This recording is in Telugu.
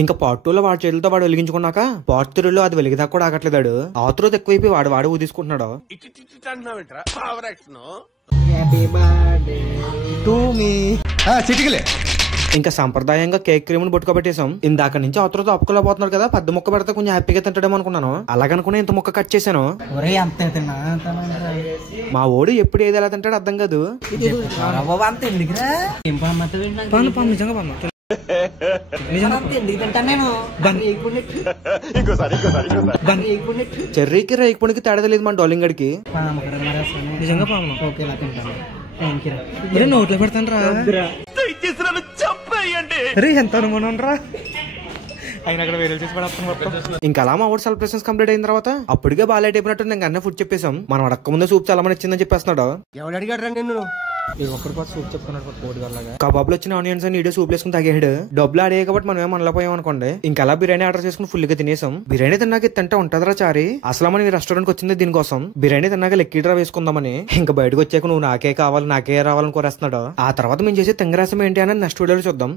ఇంకా పార్ట్ 2 లో వాడి చేతులతో వాడు వెలిగించుకున్నాక పార్ట్ 3 లో అది వెలిగిదా కూడా ఆగట్లేదాడు. ఆతురత ఎక్కువైపోయి వాడు ఊదిసుకుంటున్నాడు. ఇంకా సంప్రదాయంగా కేక్ క్రీమ్ ని పట్టుకోబెట్టేసాం. ఇందాక నుంచి ఆతురత అప్పుకోలేకపోతున్నారు కదా, పెద్ద ముక్క పెడితే కొంచెం హ్యాపీగా తింటాడేమో అనుకున్నాను. అలాగనుకుని ఇంత ముక్క కట్ చేశాను. మా ఓడు ఎప్పుడు ఏది ఎలా తింటాడు అర్థం కాదు. చెర్రీకి రేగిపొడికి తేడా తెలియదు మన డార్లింగ్ గడికి. నోట్లో పెడతాను రా ఎంత అనుమానం రా. ఇంకా అలా మా ఊరు సెలబ్రేషన్స్ కంప్లీట్ అయిన తర్వాత అప్పటికే బాగా లేట్ అయిపోయినట్టు నేను అన్న ఫుడ్ చెప్పేసాం. మనం అడక్క ముందే సూప్ చాలా మంది ఇచ్చిందని చెప్పేస్తున్నాడు. ఎవడు అడిగాడు రా నిన్ను? కబాబ్లు వచ్చిన ఆనియన్స్ అని సూప్ వేసుకుని తాగాడు. డబ్బులు ఆడే కాబట్టి మనం ఏం అనలేకపోయాం అనుకోండి. ఇంకా అలా బిర్యానీ ఆర్డర్ చేసుకుని ఫుల్ గా తినేసాం. బిర్యానీ తిన్నాక తింటే ఉంటదరా చారి. అసలు మనం రెస్టారెంట్ కి వచ్చింది దీనికోసం. బిర్యానీ తిన్నాక లెక్కీ డ్రా వేసుకుందామని. ఇంకా బయటకు వచ్చాక నువ్వు నాకే కావాలి నాకే రావాలని కోరేస్తున్నాడు. ఆ తర్వాత మేము చేసే తింగరాసం ఏంటి అని నెక్స్ట్ వీడియోలో చూద్దాం.